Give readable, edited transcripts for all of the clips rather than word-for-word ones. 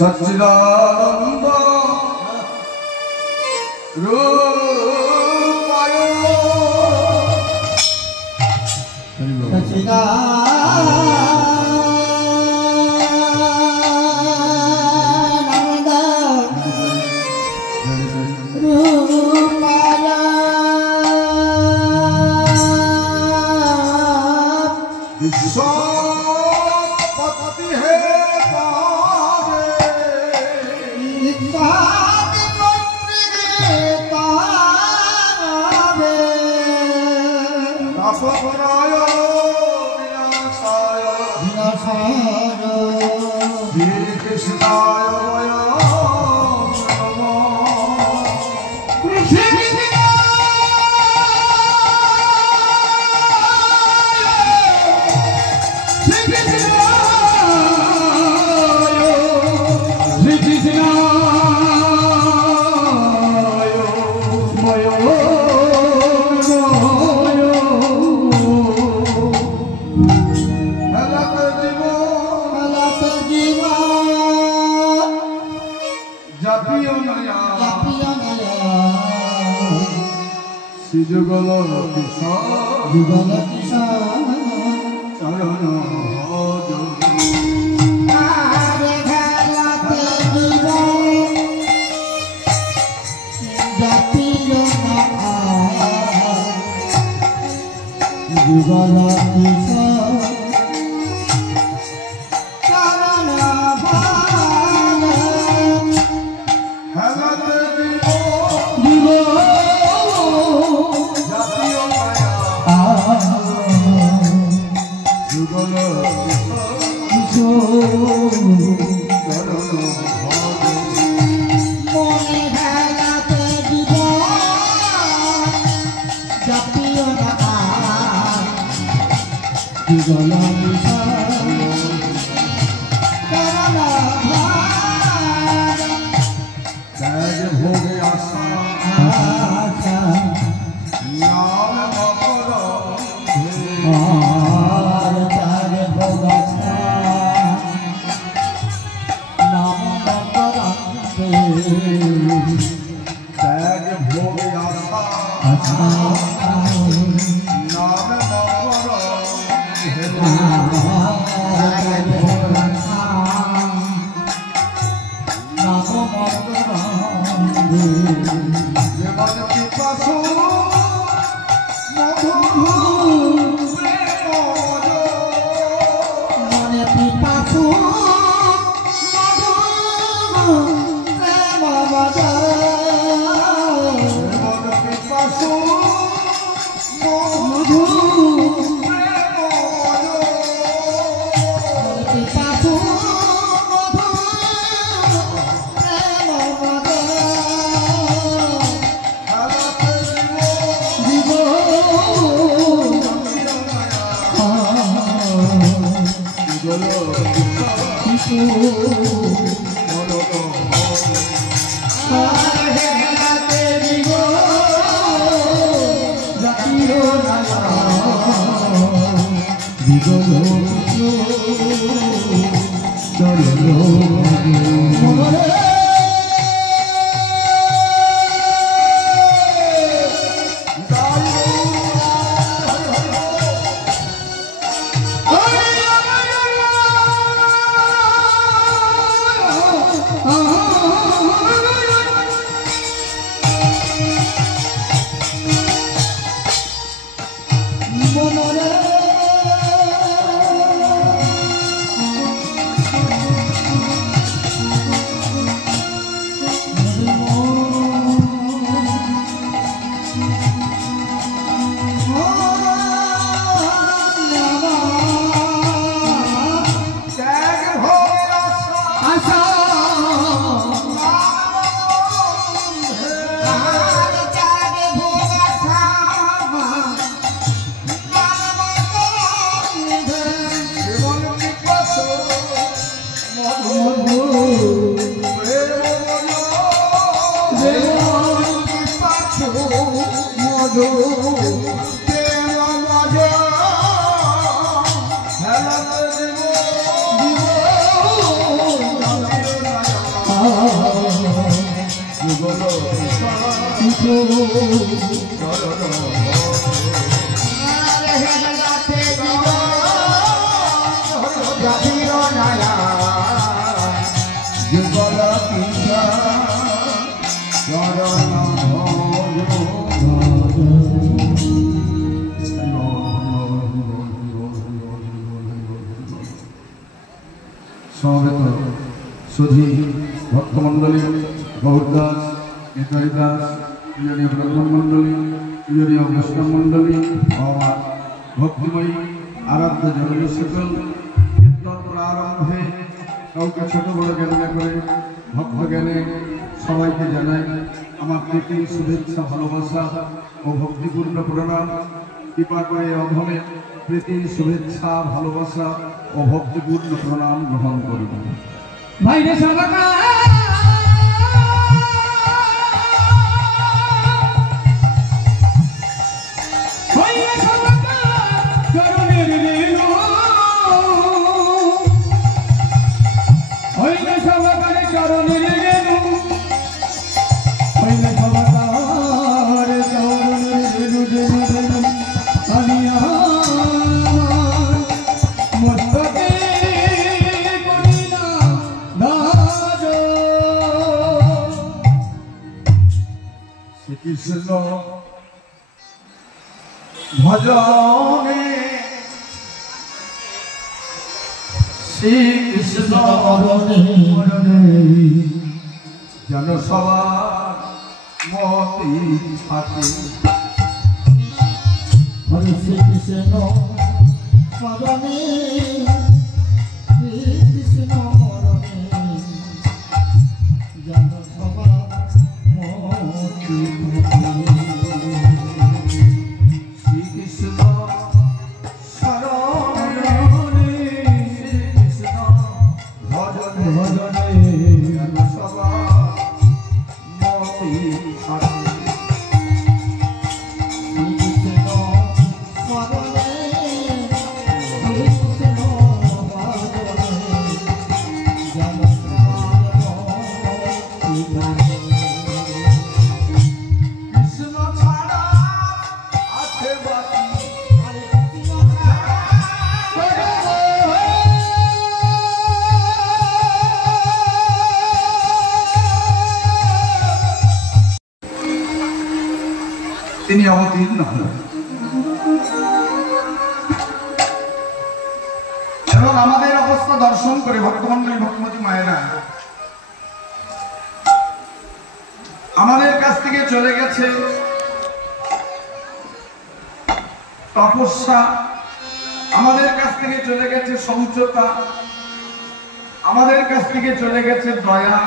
सच्चिदानंद रूपाय सच्चिदानंद रूपाय विश्वपति है जुगल किसान चरण जुगल Oh, सुधी भक्तमंडली गौरदास नेतारिदास पूजनीय ब्रह्ममंडली पूजनीय वैष्णव मंडली और भक्तिमयी आराध्य जननी सकल कीर्तन प्रारंभे কাউকে ছোট বড় জ্ঞান না করে ভক্ত জ্ঞানে সবাইকে জানাই আমার প্রীতি শুভেচ্ছা ভালোবাসা ও ভক্তিপূর্ণ প্রণাম। কৃপা করে অধমে প্রীতি শুভেচ্ছা ভালোবাসা ও ভক্তিপূর্ণ প্রণাম গ্রহণ করুন। ভাইরে সবাকা ভাইরে সবাকা চরণের রেণু ভাইরে সবাকার চরণের রেণু ভাইরে সবাকার চরণের রেণু রেণু রেণু আমি মস্তকে কৃষ্ণ ভজনে শ্রীকৃষ্ণ যেন সবার মতি থাকে। হরে শ্রীকৃষ্ণ স্মরণে শ্রীকৃষ্ণ মরণে যেন সবার মতি শ্রীকৃষ্ণ শরণে শ্রীকৃষ্ণ ভজনে ভজনে যেন সবার মতি থাকে। তিনি অবতীর্ণ হলেন এবং আমাদের অবস্থা দর্শন করে ভক্তমন্ডলী ভক্তিমতী মায়েরা আমাদের কাছ থেকে চলে গেছে তপস্যা, আমাদের কাছ থেকে চলে গেছে শৌচতা, আমাদের কাছ থেকে চলে গেছে দয়া,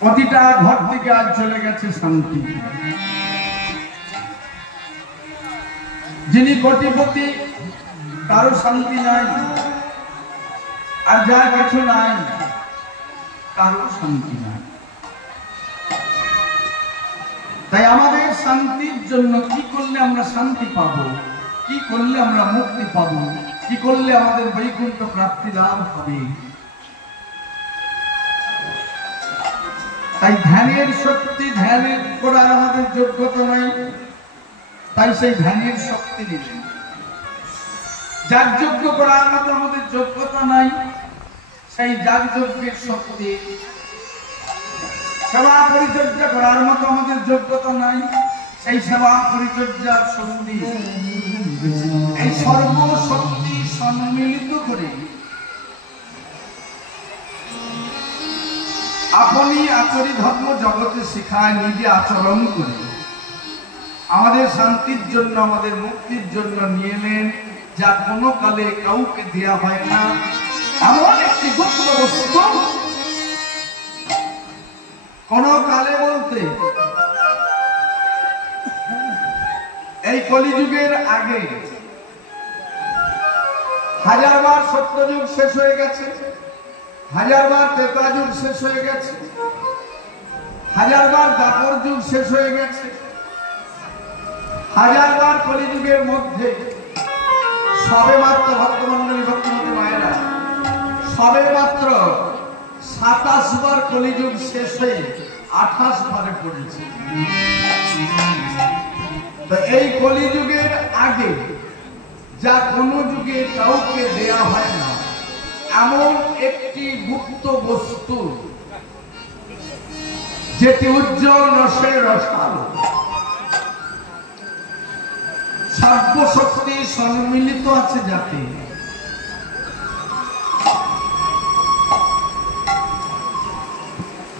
প্রতিটা ঘর থেকে আজ চলে গেছে শান্তি। যিনি কোটিপতি তারও শান্তি নাই, আর যার কিছু নাই তারও শান্তি নাই। তাই আমাদের শান্তির জন্য কি করলে আমরা শান্তি পাবো, কি করলে আমরা মুক্তি পাবো, কি করলে আমাদের বৈকুণ্ঠ প্রাপ্তি লাভ হবে, তাই ধ্যানের শক্তি, ধ্যান করার আমাদের যোগ্যতা নাই, তাই সেই ধ্যানের শক্তি নিলেন। যাগযজ্ঞ করার মতো আমাদের যোগ্যতা নাই, সেই যাগযজ্ঞের শক্তি। সেবা পরিচর্যা করার মতো আমাদের যোগ্যতা নাই, সেই সেবা পরিচর্যার শক্তি। এই সর্বশক্তি সম্মিলিত করে আপনি আচরি ধর্ম জগতে শিখায়, নিজে আচরণ করে আমাদের শান্তির জন্য, আমাদের মুক্তির জন্য নিয়ে নেন, যা কোনো কালে কাউকে দেয়া হয় না। এমন একটি গুপ্ত বস্তু, কোন কালে বলতে এই কলিযুগের আগে 1000 বার সত্যযুগ শেষ হয়ে গেছে, 1000 বার ত্রেতা যুগ শেষ হয়ে গেছে, 1000 বার দ্বাপর যুগ শেষ হয়ে গেছে, 1000 বার কলিযুগের মধ্যে সবে মাত্র ভক্তমন্ডলী, ভক্তমতী মায়েরা, সবে মাত্র 27 বার কলিযুগ শেষ হয়ে 28 বারে পড়েছে। তো এই কলিযুগের আগে যা কোন যুগে কাউকে দেয়া হয় না, এমন একটি গুপ্ত বস্তু, যেটি উজ্জ্বল রসে রসালো, সর্বশক্তি সম্মিলিত আছে, যাতে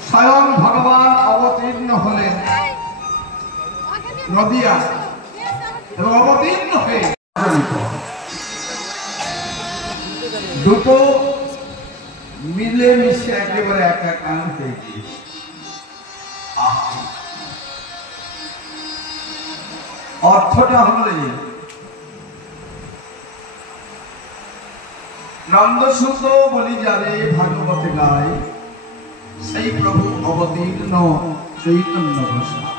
স্বয়ং ভগবান অবতীর্ণ হলেন নদিয়া এবং অবতীর্ণ হয়ে দুটো মিলে মিশে একেবারে একাকার হয়ে গিয়েছে। অর্থটা হলে নন্দসুত বলি যারে ভাগবতে গায়, সেই প্রভু অবতীর্ণ চৈতন্য ঘোষণা,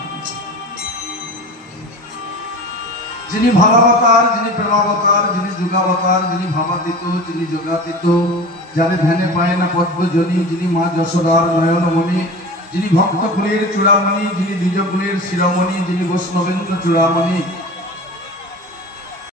যিনি ভাবাবতার, যিনি প্রেমাবতার, যিনি যুগাবতার, যিনি ভাবাতীত, যিনি যোগাতীত, যারে ধ্যানে পায় না পদ্মজনী, যিনি মা যশোদার নয়নমণি, যিনি ভক্ত কুলের চূড়ামণি, যিনি দ্বিজকুলের শিরোমণি, যিনি বৈষ্ণবেন্দ্র চূড়ামণি,